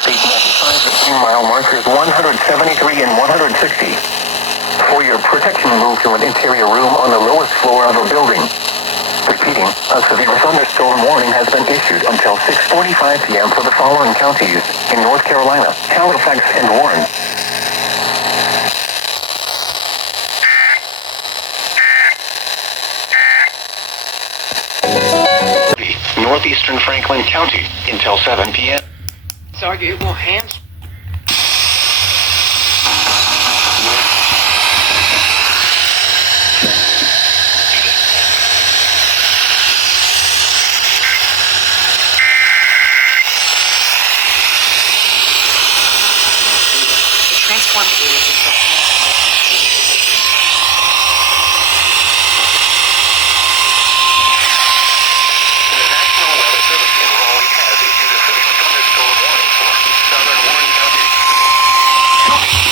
Interstate 95 between mile markers 173 and 160. For your protection, move to an interior room on the lowest floor of a building. Repeating, a severe thunderstorm warning has been issued until 6:45 p.m. for the following counties in North Carolina, Halifax, and Warren. Northeastern Franklin County until 7 p.m. Sergeant, it will hands. Transform areas into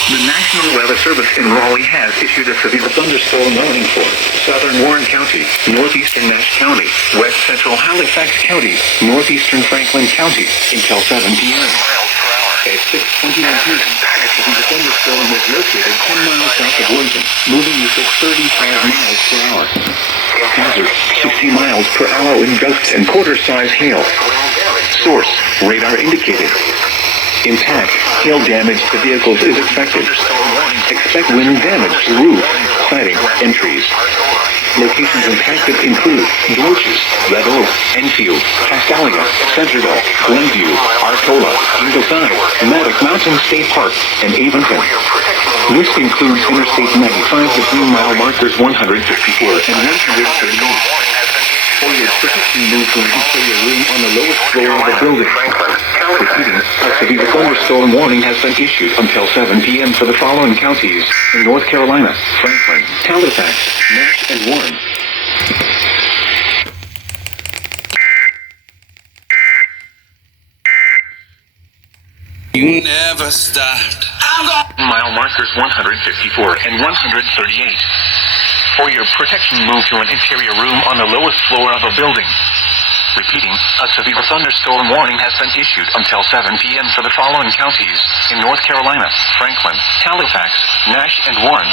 The National Weather Service in Raleigh has issued a severe thunderstorm warning for southern Warren County, northeastern Nash County, west central Halifax County, northeastern Franklin County until 7 p.m. At 6:29 p.m., the severe thunderstorm was located 10 miles south of Winton, moving with 35 miles per hour. Hazard, 60 miles per hour in gusts and quarter-size hail. Source, radar indicated. Impact, hail damage to vehicles is expected. Expect wind damage to roof, siding, and trees. Locations impacted include Dorches, Red Oak, Enfield, Castalia, Centerville, Glenview, Arcola, Ingleside, Maddox Mountain State Park, and Avonton. This includes Interstate 95 between mile markers 154 and 138. For your protection, move to an interior room on the lowest floor of the building. Repeating, a severe thunderstorm warning has been issued until 7 p.m. for the following counties in North Carolina, Franklin, Halifax, Nash, and Warren. You never stopped. Mile markers 154 and 138. For your protection, move to an interior room on the lowest floor of a building. Repeating, a severe thunderstorm warning has been issued until 7 p.m. for the following counties in North Carolina, Franklin, Halifax, Nash, and Warren.